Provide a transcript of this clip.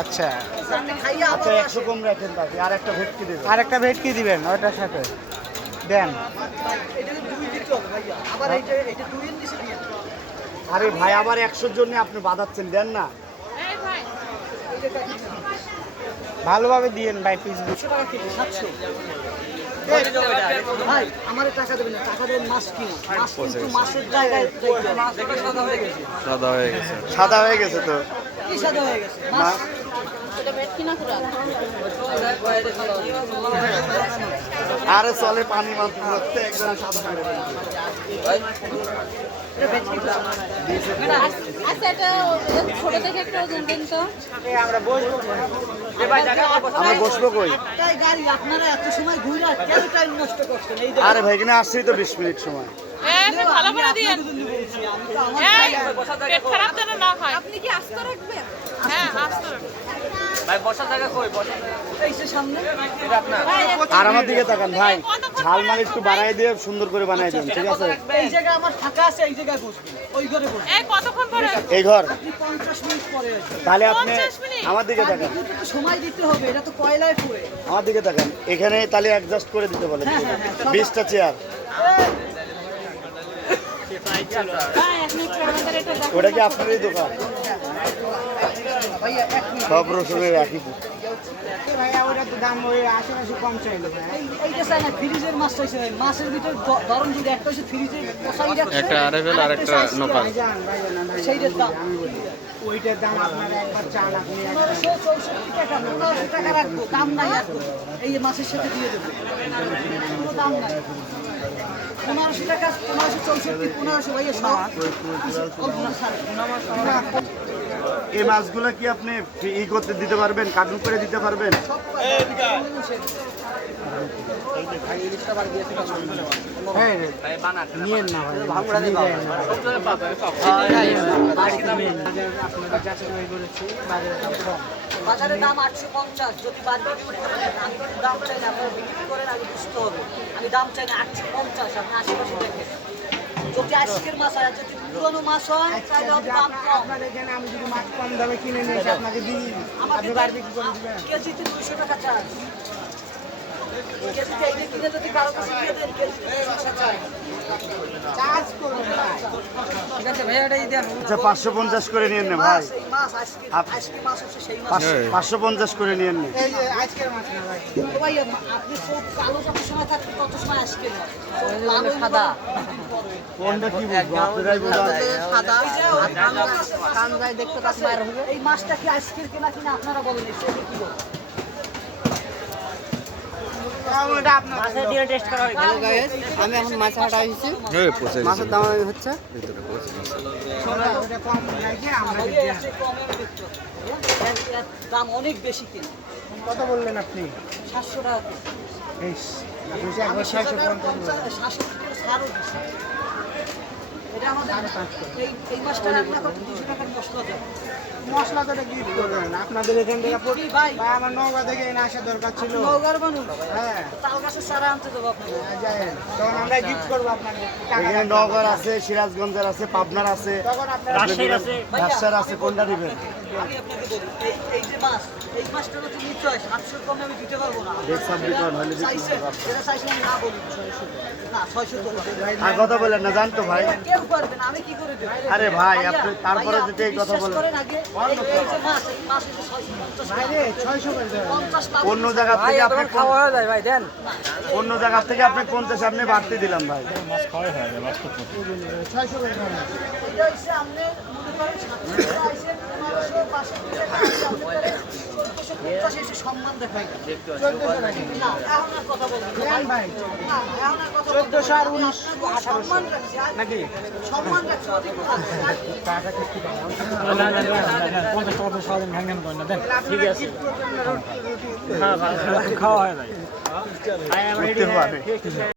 আচ্ছা। আচ্ছা একশো কম রাখেন তাকে আর একটা ভেটকি দেবেন। আর একটা ভেটকি দিবেন ওটার সাথে। দেন। দিয়ে আরে ভাই আবার একশোর জন্য আপনি বাঁধাচ্ছেন দেন না। ভালোভাবে দিয়েন ভাই পিস দুশো টাকা কেজি সাতশো। ভাই আমার টাকা দেবেন টাকা দেবেন মাছ কিনে মাছ কিন্তু মাছের জায়গায় হয়ে সাদা হয়ে গেছে। সাদা হয়ে গেছে তো। কি সাদা হয়ে গেছে। মাছ আরে চলে পানি মাত্র সাদা আচ্ছা এটা ছোট থেকে একটু দিন তো। আমরা বসবো আমরা বসবো। কই? গাড়ি আপনারা এত সময় ঘুরে কেন টাইম নষ্ট করছেন। আরে ভাই এখানে আসছেই তো বিশ মিনিট সময়। ভালো করে দিয়েন। বলছি আমি তো আমার পেট খারাপ যেন না হয়। আপনি কি আস্ত রাখবেন? হ্যাঁ আস্ত সামনে আর আমার দিকে তাকান ভাই ঝাল মাল একটু বাড়াই দিয়ে সুন্দর করে বানাই দেন ঠিক আছে? এই আমার ফাঁকা আছে এই জায়গায় ওই ঘরে এই কতক্ষণ পরে এই ঘর। আপনি পঞ্চাশ মিনিট পরে তাহলে আপনি আমার দিকে তাকান। সময় দিতে হবে এটা তো কয়লায় পুড়ে। আমার দিকে তাকান। এখানে তাহলে অ্যাডজাস্ট করে দিতে বলেন। হ্যাঁ, হ্যাঁ, হ্যাঁ। বিশটা চেয়ার হ্যাঁ দেখান। ওটা কি আপনারই দোকান? সব রসুনের একই পুর। ভাইয়া ওটা তো দাম ওই আশেপাশে কম চাইলো ভাই এই এইটা চাই না ফ্রিজের মাছ চাইছে ভাই মাছের ভিতর দ- ধরুন যদি একটা আরেফেল আর একটা নোকাল ভাইজান ভাইজান না, ভাইজান, সেইটার দাম ওইটার আপনারা একবার চান আপনি পনেরোশো টাকা পনেরোশো টাকা রাখব দাম নাই এই মাছের সাথে দিয়ে দেবো কোনো দাম নাই পনেরোশো টাকা পনেরোশো চৌষট্টি পনেরোশো ভাইয়া সব। এই মাছগুলো কি আপনি ই করতে দিতে পারবেন? কার্টুন করে দিতে পারবেন? দাম পঞ্চাশ। যদি আমি দাম চাই বিক্রি আগে বুঝতে হবে। আমি দাম চাই না আটশো পঞ্চাশ, আপনি আশেপাশে দেখেন। যদি আজকের মাছ হয় যদি পুরোনো মাছ হয় তাহলে দাম কম। আপনার এখানে আমি যদি মাছ কম দামে কিনে নিয়ে এসে আপনাকে দিই আপনি বিক্রি করে দিবেন? কেজিতে দুশো টাকা চার্জ কেজিতে এই কিনে যদি কারও কাছে দিয়ে দেন কেজিতে দুশো টাকা চার্জ চার্জ করবেন ভাই। ঠিক আছে ভাইয়া এটাই দেন। আচ্ছা পাঁচশো পঞ্চাশ করে নিয়ে না ভাই। মাছ আজকে আজকে মাছ হচ্ছে সেই মাছ। পাঁচশো- পাঁচশো পঞ্চাশ করে নিয়ে না এই যে আজকের মাছ না ভাই। ভাই আপনি খুব কালো যত সময় থাকবে তত সময় আজকে সাদা। কোনটা কি বুঝব? আপনারাই বোঝা সাদা দেখতে এই মাছটা কি আজকের কেনা কিনা আপনারা বলেন সেটা কি বলেন? আমি এখন মাছ হাটা মাছের দাম হচ্ছে? দাম অনেক বেশি কিনা। কত বললেন আপনি? সাতশো টাকা এটা আমাদের এই এই মাছটা রান্না করতে দুশো টাকার মশলা দেয়। মশলা তো গিফট করবেন আপনাদের এখান থেকে কি ভাই? ভাই আমার নৌকা থেকে এনে আসা দরকার ছিল। নৌকার মানুষ? হ্যাঁ। তাল গাছের চারা আনতে দেবো আপনাকে। তখন আমরা গিফট করব আপনাকে। এখানে নগর আছে সিরাজগঞ্জের আছে পাবনার আছে। রাজশাহীর আছে। রাজশাহীর আছে কোনটা নেবেন আমি আপনাকে বলি এই হচ্ছে সাতশোর কমে আমি দিতে পারব না। চাইছে আমি না বলি না ছয়শো কথা বলেন না জানতো ভাই। কেউ পারবে না আমি কি করে আরে ভাই, আপনি তারপরে যদি এই কথা বলেন। অন্য জায়গা থেকে আপনি খাওয়া যায় ভাই দেন। অন্য জায়গা থেকে আপনি পঞ্চাশ আপনি বাড়তি দিলাম ভাই। ছয়শো করে দেবেন এটা হচ্ছে আপনি মনে করেন সাতশো টাকা আইসেন, পনেরোশো, বাষট্টি টাকা আইসেন, আপনি করেন চোদ্দোশো পঞ্চাশ এসে সম্মান দেখাই না। চোদ্দোশো নাকি না, এখন আর কথা বলব না। দেন ভাই না, এখন আর কথা বলব না। চোদ্দোশো আর উনিশ সম্মান নাকি সম্মান। ঠিক আছে খাওয়া পারে